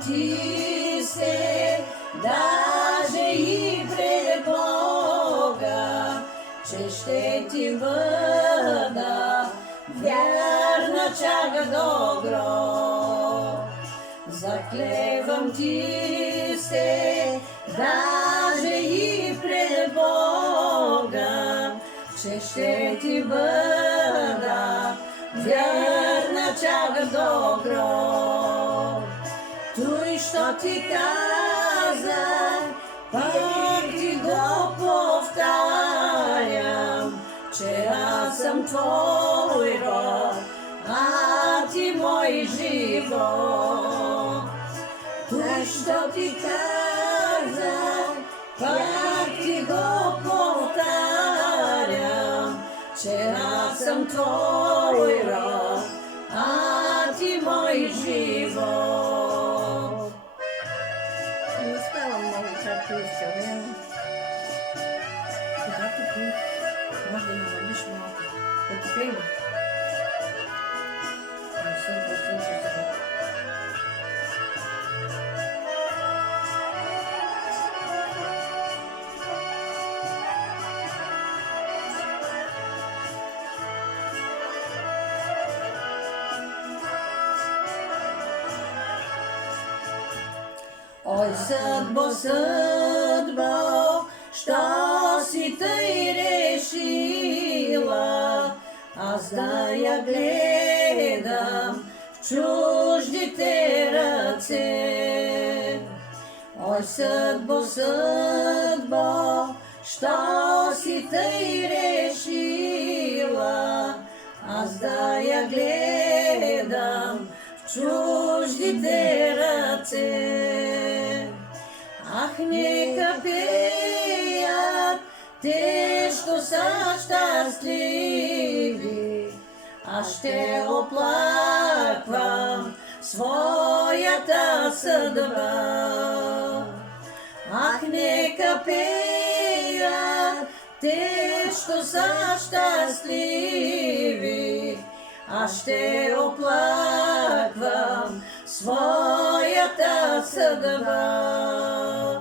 Уверявам ти се, даже и пред Бога, че ще ти бъда вярна чак до гроб. Заклевам ти се, даже и пред Бога, че ще ти бъда вярна чак до гроб. Той, що ти каза, пак ти го повтарям, че аз съм твой роб, а ти мой живот. Той, що ти каза, пак ти го повтарям, че аз съм твой роб, а ти мой живот. Не става много както искаме. Когато ти може да намалиш малко. Да ти пейме. Не съм послушал сега. Ой, съдбо, съдбо, що си тъй решила, аз да я гледам в чуждите ръце. Ой, съдбо, съдбо, що си тъй решила, аз да я гледам в чуждите ръце. Ах, нека пеят те, що са щастливи, аз ще оплаквам своята съдба. Ах, нека пеят те, що са щастливи, аз ще оплаквам своята съдба.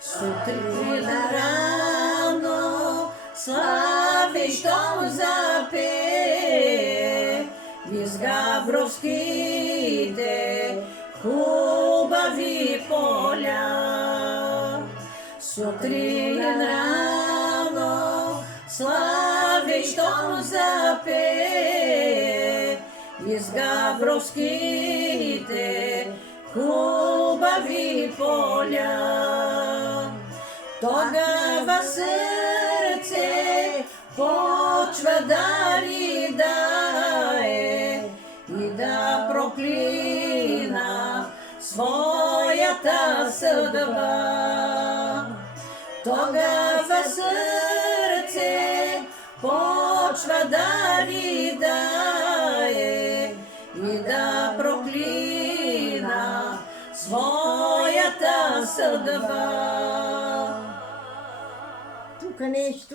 Сутрин рано слави, щом запее из габровските хубави поля. Сутрин рано слави, щом запее из габровските хубави поля. Тогава сърце почва да ридае и да проклина своята съдба. Тогава сърце почва да ридае и да проклина своята съдба. Тук нещо.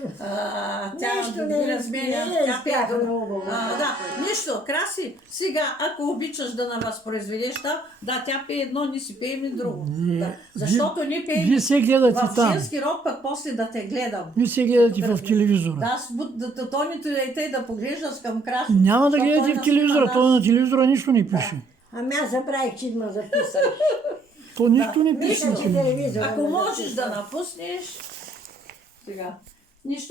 Тя Нещо не разменя. Тя спяха пяха. много. Да, нищо, Краси. Сега, ако обичаш да навъзпроизведеш, да, тя пее едно, ние си пеем и друго. Не, Да, защото ние пеем Вие се гледате в там. женски род, пък после да те гледам. Вие се гледате в телевизора. Да, Тонито и те да поглеждаш към Краси. Няма да защото гледате той в телевизора, наснима той на телевизора нищо не пише. Ами аз забравих, че ме записах. То нищо не пише Мисля, на че телевизора. телевизора. Ако ме можеш записах. да напуснеш, сега, нищо.